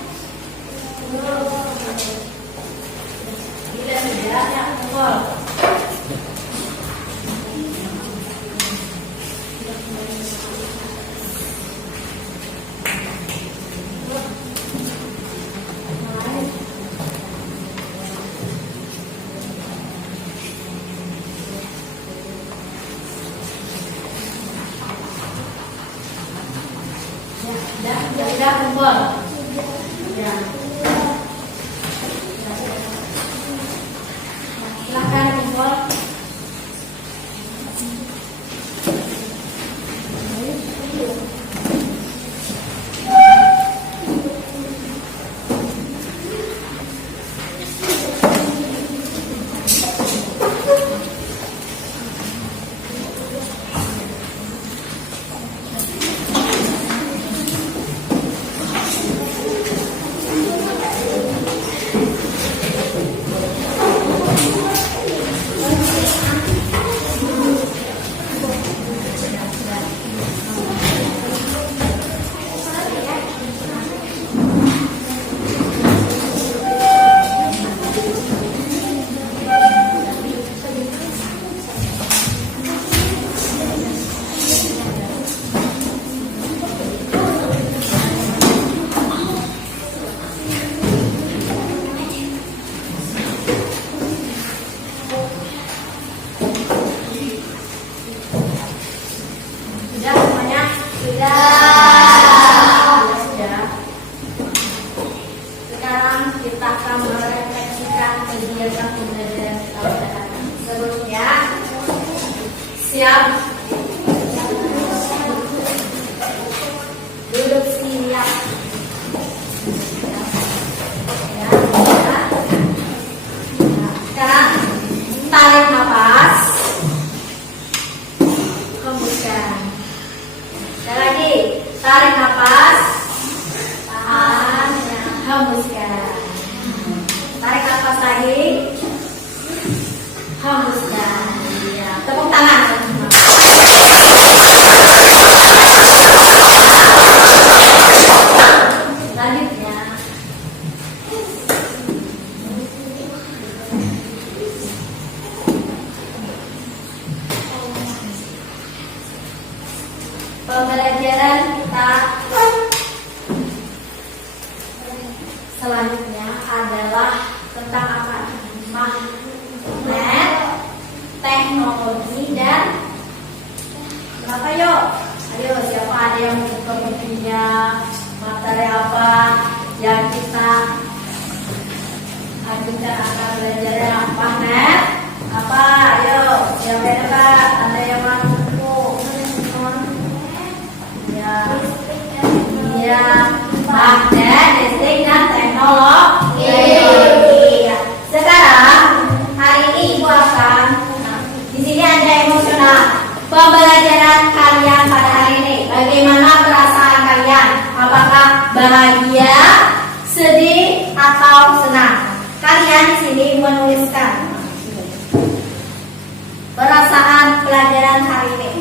Tidak sudah ya, pukul. Sudah kumpul. Ya. Silakan kumpul. Sudah semuanya? Sudah. Sekarang kita akan merefleksikan kegiatan pembelajaran kita pada hari ini. Sebelumnya, siap. Duduk siap. Ya, ya. Sekarang tarik nafas. Hembuskan. Sekali lagi, tarik nafas, tahan, hembuskan. Tarik nafas lagi, hembuskan. Ya, tepuk tangan. Selanjutnya, pembelajaran kita selanjutnya adalah tentang apa? Magnet, teknologi, dan apa yuk? Ayo, siapa ada yang buka bukunya? Materi apa yang kita akan belajar? Yang magnet apa? Ayo, siapa yang ada yang mau buku? Ya, magnet, listrik, dan teknologi. Ya. Sekarang hari ini Ibu akan di sini ada emosional pembelajaran kalian pada hari ini. Bagaimana perasaan kalian? Apakah bahagia, sedih, atau senang? Kalian di sini menuliskan perasaan pelajaran hari ini.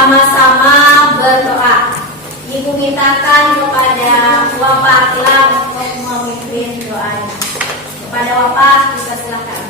Sama-sama berdoa. Ibu mintakan kepada Bapak Akila untuk memimpin doanya. Kepada Bapak, kita silakan.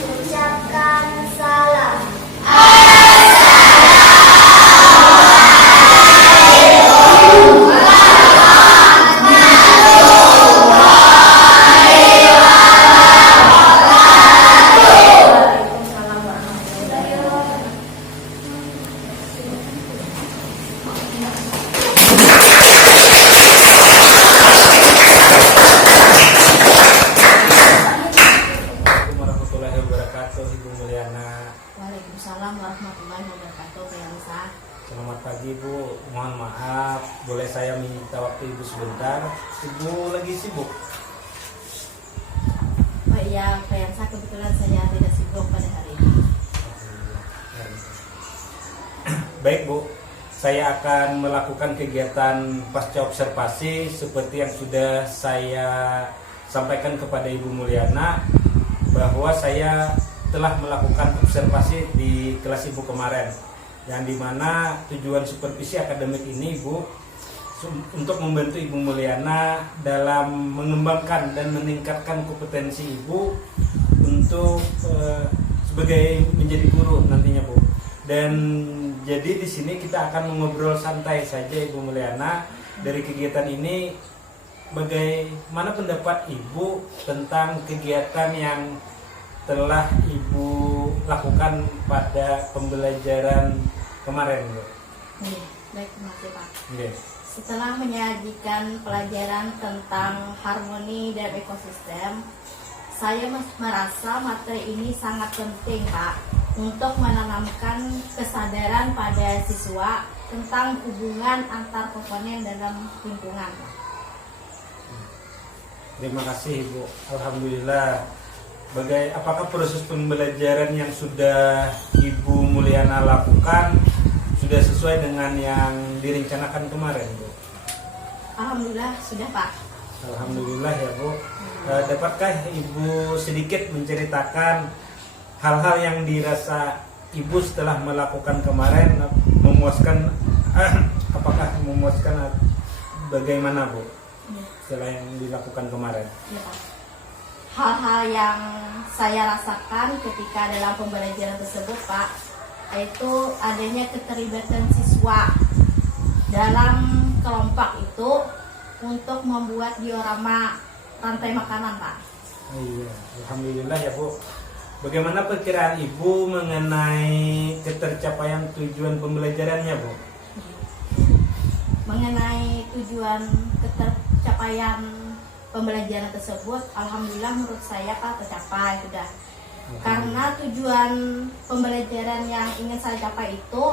Ucapkan salam. Waalaikumsalam warahmatullahi wabarakatuh. Assalamualaikum warahmatullahi wabarakatuh, Ibu Mulyana. Waalaikumsalam warahmatullahi wabarakatuh. Teh Alisa. Selamat pagi Bu, mohon maaf, boleh saya minta waktu Ibu sebentar? Ibu lagi sibuk? Oh iya, Teh Alisa, kebetulan saya tidak sibuk pada hari ini. Baik Bu, saya akan melakukan kegiatan pasca observasi seperti yang sudah saya sampaikan kepada Ibu Mulyana, bahwa saya telah melakukan observasi di kelas Ibu kemarin, yang dimana tujuan supervisi akademik ini Bu untuk membantu Ibu Mulyana dalam mengembangkan dan meningkatkan kompetensi Ibu untuk sebagai menjadi guru nantinya Bu. Dan jadi di sini kita akan mengobrol santai saja Ibu Mulyana dari kegiatan ini. Bagaimana pendapat Ibu tentang kegiatan yang telah Ibu lakukan pada pembelajaran kemarin Bu? Baik, terima kasih Pak. Oke. Setelah menyajikan pelajaran tentang harmoni dan ekosistem, saya merasa materi ini sangat penting Pak, untuk menanamkan kesadaran pada siswa tentang hubungan antar komponen dalam lingkungan. Terima kasih Ibu. Alhamdulillah. Apakah proses pembelajaran yang sudah Ibu Mulyana lakukan sudah sesuai dengan yang direncanakan kemarin Bu? Alhamdulillah sudah Pak. Alhamdulillah ya Bu. Dapatkah Ibu sedikit menceritakan hal-hal yang dirasa Ibu setelah melakukan kemarin memuaskan? Apakah memuaskan? Bagaimana Bu setelah yang dilakukan kemarin? Ya, Pak. Hal-hal yang saya rasakan ketika dalam pembelajaran tersebut Pak, yaitu adanya keterlibatan siswa dalam kelompok itu untuk membuat diorama rantai makanan Pak. Iya, alhamdulillah ya Bu. Bagaimana perkiraan Ibu mengenai ketercapaian tujuan pembelajarannya Bu? Mengenai tujuan ketercapaian pembelajaran tersebut, alhamdulillah menurut saya Pak tercapai sudah. Karena tujuan pembelajaran yang ingin saya capai itu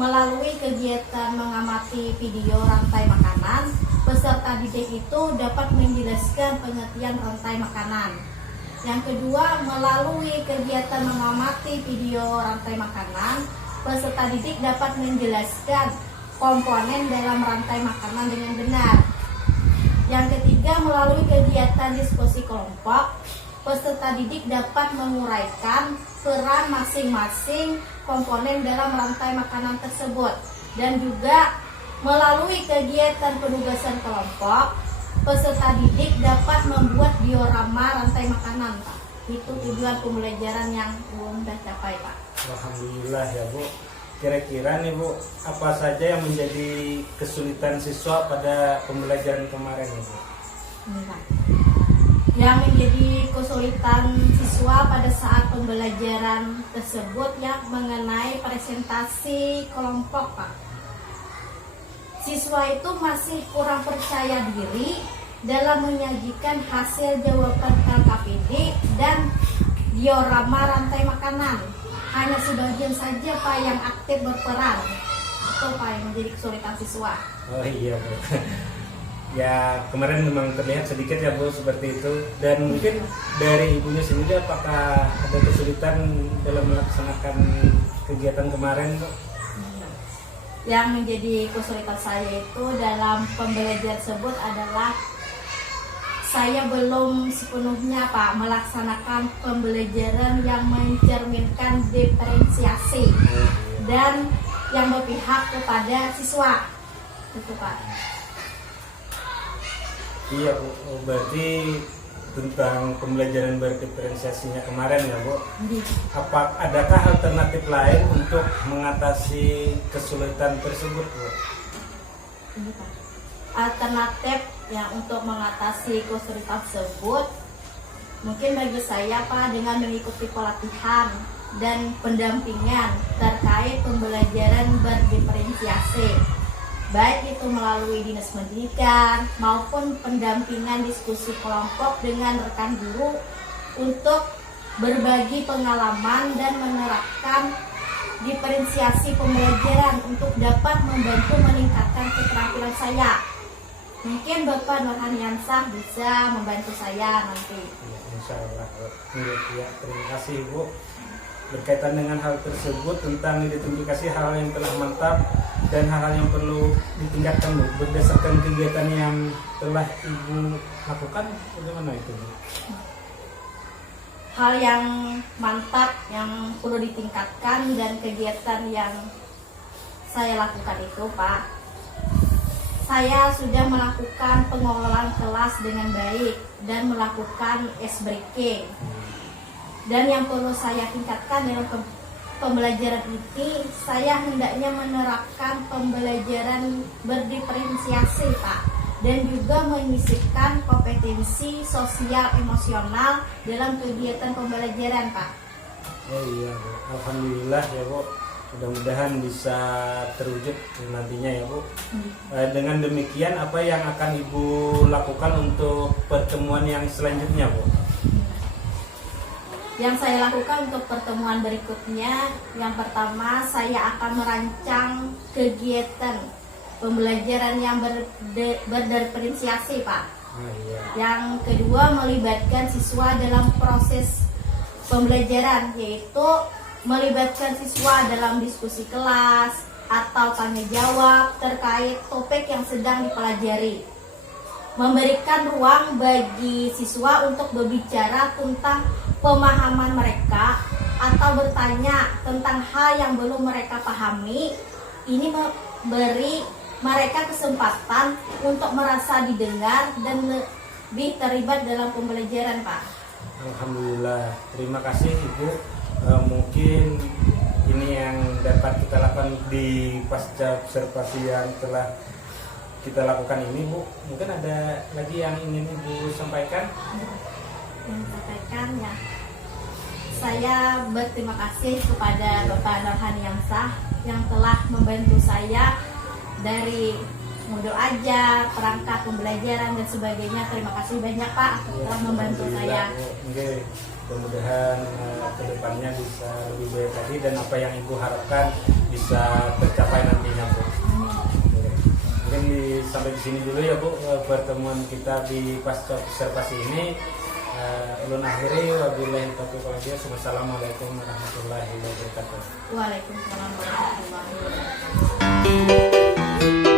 melalui kegiatan mengamati video rantai makanan, peserta didik itu dapat menjelaskan pengertian rantai makanan. Yang kedua, melalui kegiatan mengamati video rantai makanan, peserta didik dapat menjelaskan komponen dalam rantai makanan dengan benar. Yang ketiga, melalui kegiatan diskusi kelompok, peserta didik dapat menguraikan peran masing-masing komponen dalam rantai makanan tersebut. Dan juga melalui kegiatan penugasan kelompok, peserta didik dapat membuat diorama rantai makanan, Pak. Itu tujuan pembelajaran yang belum tercapai, Pak. Alhamdulillah ya Bu. Kira-kira nih Bu, apa saja yang menjadi kesulitan siswa pada pembelajaran kemarin nih Bu? Ini, Pak. Yang menjadi kesulitan siswa pada saat pembelajaran tersebut ya mengenai presentasi kelompok, Pak. Siswa itu masih kurang percaya diri dalam menyajikan hasil jawaban LKPD dan diorama rantai makanan. Hanya sebagian saja Pak yang aktif berperan. Itu Pak yang menjadi kesulitan siswa. Oh iya Bu. Ya kemarin memang terlihat sedikit ya Bu seperti itu. Dan mungkin dari ibunya sendiri apakah ada kesulitan dalam melaksanakan kegiatan kemarin Bu? Yang menjadi kesulitan saya itu dalam pembelajaran tersebut adalah saya belum sepenuhnya Pak melaksanakan pembelajaran yang mencerminkan diferensiasi dan yang berpihak kepada siswa. Itu Pak. Iya Bu, oh, berarti tentang pembelajaran berdiferensiasinya kemarin ya Bu. Adakah alternatif lain untuk mengatasi kesulitan tersebut Bu? Ini, Pak. Alternatif yang untuk mengatasi kesulitan tersebut mungkin bagi saya Pak dengan mengikuti pelatihan dan pendampingan terkait pembelajaran berdiferensiasi, baik itu melalui dinas pendidikan maupun pendampingan diskusi kelompok dengan rekan guru untuk berbagi pengalaman dan menerapkan diferensiasi pembelajaran untuk dapat membantu meningkatkan keterampilan saya. Mungkin Bapak Nurhaniansah bisa membantu saya nanti. Ya, insya Allah. Ya, terima kasih Bu. Berkaitan dengan hal tersebut tentang identifikasi hal yang telah mantap dan hal-hal yang perlu ditingkatkan Bu. Berdasarkan kegiatan yang telah Ibu lakukan, bagaimana itu Bu? Hal yang mantap yang perlu ditingkatkan dan kegiatan yang saya lakukan itu Pak, saya sudah melakukan pengelolaan kelas dengan baik dan melakukan ice breaking. Dan yang perlu saya tingkatkan dalam pembelajaran ini, saya hendaknya menerapkan pembelajaran berdiferensiasi Pak, dan juga menyisipkan kompetensi sosial emosional dalam kegiatan pembelajaran Pak. Oh iya Bu, alhamdulillah ya Bu. Mudah-mudahan bisa terwujud nantinya ya Bu. Dengan demikian apa yang akan Ibu lakukan untuk pertemuan yang selanjutnya Bu? Yang saya lakukan untuk pertemuan berikutnya, yang pertama saya akan merancang kegiatan pembelajaran yang berdiferensiasi Pak. Iya. Yang kedua melibatkan siswa dalam proses pembelajaran, yaitu melibatkan siswa dalam diskusi kelas atau tanya jawab terkait topik yang sedang dipelajari. Memberikan ruang bagi siswa untuk berbicara tentang pemahaman mereka atau bertanya tentang hal yang belum mereka pahami. Ini memberi mereka kesempatan untuk merasa didengar dan lebih terlibat dalam pembelajaran Pak. Alhamdulillah, terima kasih Ibu. Mungkin ini yang dapat kita lakukan di pasca observasi yang telah kita lakukan ini Bu. Mungkin ada lagi yang ingin Ibu sampaikan? Yang sampaikan ya, saya berterima kasih kepada Bapak Nurhaniansah yang telah membantu saya dari modul ajar, perangkat pembelajaran dan sebagainya. Terima kasih banyak Pak telah membantu saya. Oke, mudah-mudahan kedepannya bisa lebih baik lagi dan apa yang Ibu harapkan bisa tercapai nantinya Bu. Mungkin sampai di sini dulu ya Bu pertemuan kita di pasca observasi ini. Ulun akhiri wabillahi taufiq wal hidayah. Wassalamualaikum warahmatullahi wabarakatuh. Waalaikumsalam warahmatullahi wabarakatuh.